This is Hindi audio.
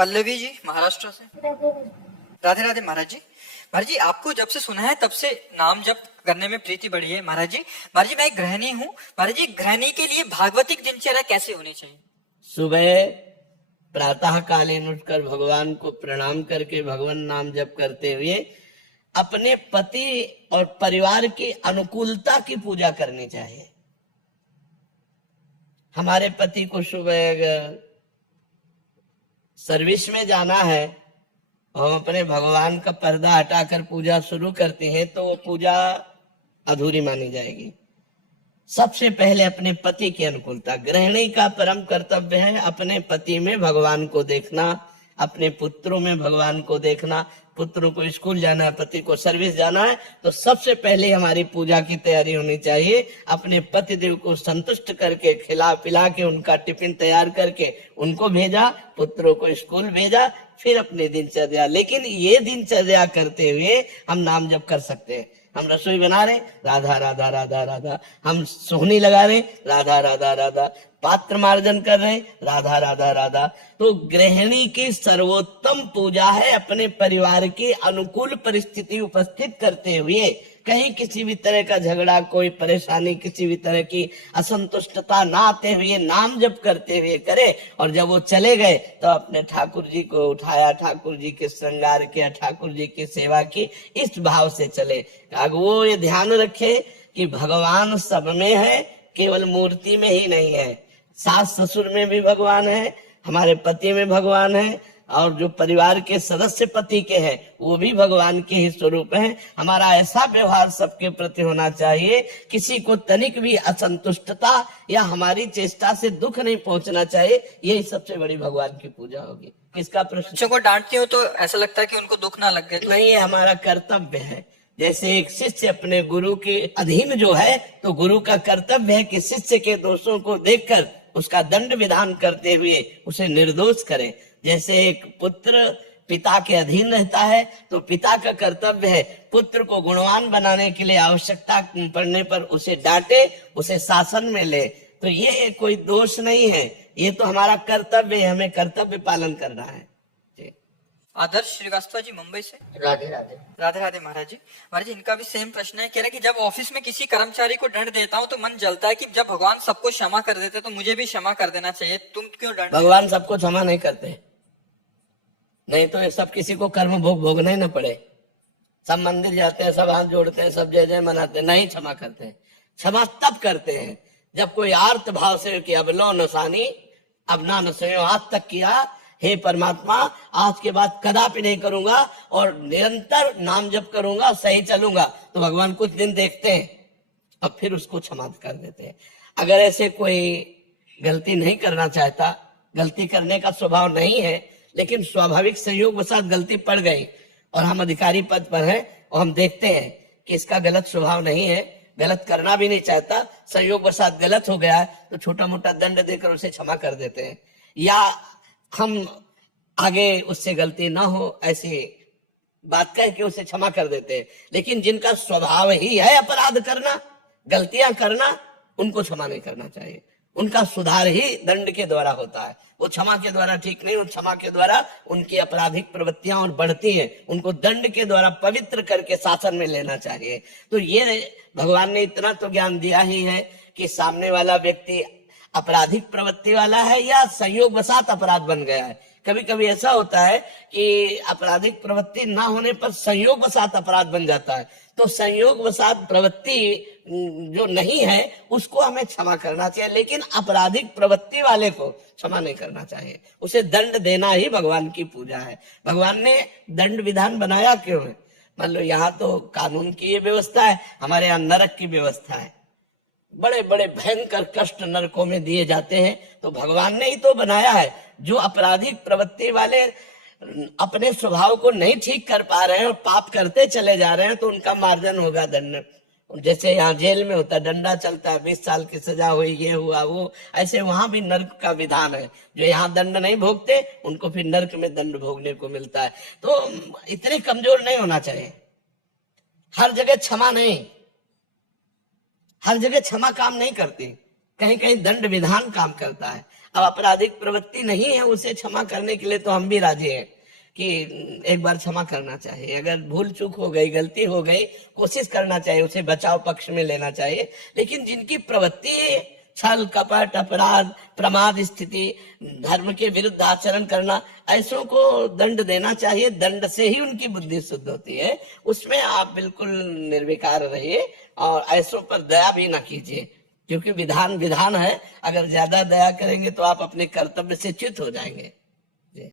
पल्लवी जी महाराष्ट्र से। राधे राधे महाराज जी। महाराज जी आपको जब से सुना है तब से नाम जप करने में प्रीति बढ़ी है महाराज जी। महाराज जी मैं एक गृहिणी हूँ महाराज जी, गृहिणी के लिए भागवतिक दिनचर्या कैसे होनी चाहिए? सुबह प्रातः कालीन उठकर भगवान को प्रणाम करके भगवान नाम जप करते हुए अपने पति और परिवार की अनुकूलता की पूजा करनी चाहिए। हमारे पति को सुबह अगर सर्विस में जाना है, हम अपने भगवान का पर्दा हटाकर पूजा शुरू करते हैं तो वो पूजा अधूरी मानी जाएगी। सबसे पहले अपने पति की अनुकूलता। गृहिणी का परम कर्तव्य है अपने पति में भगवान को देखना, अपने पुत्रों में भगवान को देखना। पुत्रों को स्कूल जाना है, पति को सर्विस जाना है, तो सबसे पहले हमारी पूजा की तैयारी होनी चाहिए। अपने पति देव को संतुष्ट करके खिला पिला के उनका टिफिन तैयार करके उनको भेजा, पुत्रों को स्कूल भेजा, फिर अपनी दिनचर्या। लेकिन ये दिनचर्या करते हुए हम नाम जप कर सकते हैं। हम रसोई बना रहे राधा राधा राधा राधा, हम सोहनी लगा रहे राधा राधा राधा, पात्र मार्जन कर रहे राधा राधा राधा। तो गृहिणी की सर्वोत्तम पूजा है अपने परिवार की अनुकूल परिस्थिति उपस्थित करते हुए कहीं किसी भी तरह का झगड़ा, कोई परेशानी, किसी भी तरह की असंतुष्टता ना आते हुए नाम जप करते हुए करे। और जब वो चले गए तो अपने ठाकुर जी को उठाया, ठाकुर जी के श्रृंगार किया, ठाकुर जी की सेवा की, इस भाव से चले। वो ये ध्यान रखे कि भगवान सब में है, केवल मूर्ति में ही नहीं है। सास ससुर में भी भगवान है, हमारे पति में भगवान है, और जो परिवार के सदस्य पति के हैं वो भी भगवान के ही स्वरूप हैं। हमारा ऐसा व्यवहार सबके प्रति होना चाहिए, किसी को तनिक भी असंतुष्टता या हमारी चेष्टा से दुख नहीं पहुंचना चाहिए। यही सबसे बड़ी भगवान की पूजा होगी। किसका प्रश्न? बच्चों को डांटती हो तो ऐसा लगता है कि उनको दुख ना लग गए। नहीं, ये हमारा कर्तव्य है। जैसे एक शिष्य अपने गुरु के अधीन जो है, तो गुरु का कर्तव्य है कि शिष्य के दोषों को देखकर उसका दंड विधान करते हुए उसे निर्दोष करे। जैसे एक पुत्र पिता के अधीन रहता है तो पिता का कर्तव्य है पुत्र को गुणवान बनाने के लिए आवश्यकता पड़ने पर उसे डांटे, उसे शासन में ले। तो ये कोई दोष नहीं है, ये तो हमारा कर्तव्य है, हमें कर्तव्य पालन करना है। आदर्श श्रीवास्तव जी मुंबई से। राधे राधे। राधे राधे महाराज जी। महाराज जी इनका भी सेम प्रश्न है। कह रहे कि जब ऑफिस में किसी कर्मचारी को दंड देता हूँ तो मन जलता है कि जब भगवान सबको क्षमा कर देते तो मुझे भी क्षमा कर देना चाहिए, तुम क्यों दंड? भगवान सबको क्षमा नहीं करते, नहीं तो ये सब किसी को कर्म भोग भोगना ही न पड़े। सब मंदिर जाते हैं, सब हाथ जोड़ते हैं, सब जय जय मनाते हैं, नहीं क्षमा करते हैं। क्षमा तब करते हैं जब कोई आर्त भाव से कि अब लो नसानी, अब ना नसो, आज तक किया, हे परमात्मा आज के बाद कदापि नहीं करूंगा और निरंतर नाम जप करूंगा, सही चलूंगा। तो भगवान कुछ दिन देखते हैं अब फिर उसको क्षमा कर देते हैं। अगर ऐसे कोई गलती नहीं करना चाहता, गलती करने का स्वभाव नहीं है, लेकिन स्वाभाविक संयोग के साथ गलती पड़ गई और हम अधिकारी पद पर हैं और हम देखते हैं कि इसका गलत स्वभाव नहीं है, गलत करना भी नहीं चाहता, संयोग के साथ गलत हो गया है, तो छोटा मोटा दंड देकर उसे क्षमा कर देते हैं। या हम आगे उससे गलती ना हो ऐसी बात कह के उसे क्षमा कर देते हैं। लेकिन जिनका स्वभाव ही है अपराध करना, गलतियां करना, उनको क्षमा नहीं करना चाहिए। उनका सुधार ही दंड के द्वारा होता है, वो क्षमा के द्वारा ठीक नहीं। क्षमा के द्वारा उनकी आपराधिक प्रवृत्तियां और बढ़ती हैं, उनको दंड के द्वारा पवित्र करके शासन में लेना चाहिए। तो ये भगवान ने इतना तो ज्ञान दिया ही है कि सामने वाला व्यक्ति आपराधिक प्रवृत्ति वाला है या संयोग वसात अपराध बन गया है। कभी कभी ऐसा होता है कि आपराधिक प्रवृत्ति ना होने पर संयोग वसात अपराध बन जाता है। तो संयोग वसात प्रवृत्ति जो नहीं है उसको हमें क्षमा करना चाहिए, लेकिन आपराधिक प्रवृत्ति वाले को क्षमा नहीं करना चाहिए। उसे दंड देना ही भगवान की पूजा है। भगवान ने दंड विधान बनाया क्यों है? मान लो यहाँ तो कानून की ये व्यवस्था है, हमारे यहाँ नरक की व्यवस्था है। बड़े बड़े भयंकर कष्ट नरकों में दिए जाते हैं, तो भगवान ने ही तो बनाया है। जो आपराधिक प्रवृत्ति वाले अपने स्वभाव को नहीं ठीक कर पा रहे हैं और पाप करते चले जा रहे हैं, तो उनका मार्जन होगा दंड। जैसे यहाँ जेल में होता है, डंडा चलता है, 20 साल की सजा हुई, ये हुआ वो, ऐसे वहां भी नर्क का विधान है। जो यहाँ दंड नहीं भोगते उनको फिर नर्क में दंड भोगने को मिलता है। तो इतने कमजोर नहीं होना चाहिए। हर जगह क्षमा नहीं, हर जगह क्षमा काम नहीं करती, कहीं कहीं दंड विधान काम करता है। अब आपराधिक प्रवृत्ति नहीं है उसे क्षमा करने के लिए तो हम भी राजी हैं कि एक बार क्षमा करना चाहिए। अगर भूल चूक हो गई, गलती हो गई, कोशिश करना चाहिए, उसे बचाव पक्ष में लेना चाहिए। लेकिन जिनकी प्रवृत्ति छल कपट अपराध प्रमाद स्थिति धर्म के विरुद्ध आचरण करना, ऐसों को दंड देना चाहिए। दंड से ही उनकी बुद्धि शुद्ध होती है। उसमें आप बिल्कुल निर्विकार रहिए और ऐसों पर दया भी ना कीजिए, क्योंकि विधान विधान है। अगर ज्यादा दया करेंगे तो आप अपने कर्तव्य से च्युत हो जाएंगे।